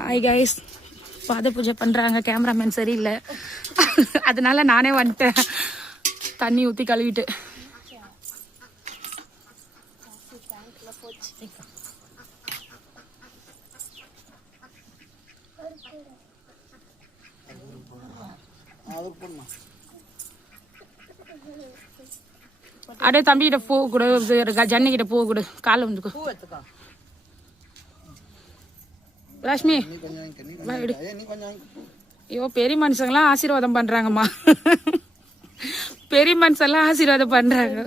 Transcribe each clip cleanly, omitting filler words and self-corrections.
Hi guys, பாத பூஜை பண்ணுறாங்க. கேமராமேன் சரியில்லை, அதனால நானே வந்துட்டேன் தண்ணி ஊற்றி கழுவிட்டு. அப்படியே தம்பிக்கிட்ட பூ கொடு, ஜன்னிக்கிட்ட பூ கொடு, காலை வந்துக்கோ. லட்சுமி ஐயோ, பெரிய மனுஷங்களாம் ஆசீர்வாதம் பண்றாங்கம்மா. பெரிய மனுஷெல்லாம் ஆசீர்வாதம் பண்றாங்க.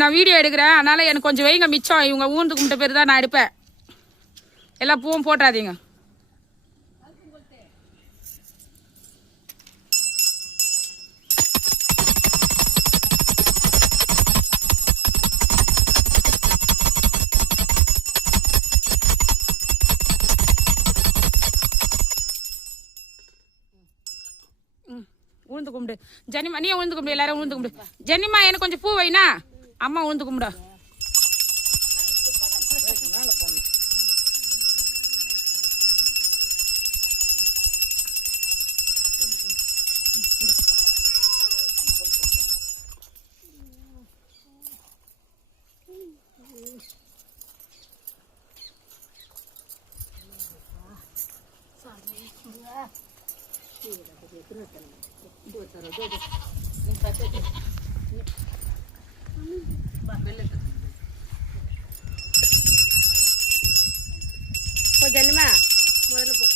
நான் வீடியோ எடுக்கிறேன், அதனால எனக்கு கொஞ்சம் வைங்க மிச்சம். இவங்க ஊர்ந்து கும்பிட்ட பேர் தான் நான் எடுப்பேன். எல்லா பூவும் போட்டாதீங்க. உழுந்து கும்பிடு ஜெனிமா, நீ உழுந்து கும்பிடு, எல்லாரும் உழுந்து கும்பிடு. ஜெனிமா எனக்கு கொஞ்சம் பூ வைனா, அம்மா உழுந்து கும்பிடா. ஜெனிமா முதல்ல போ.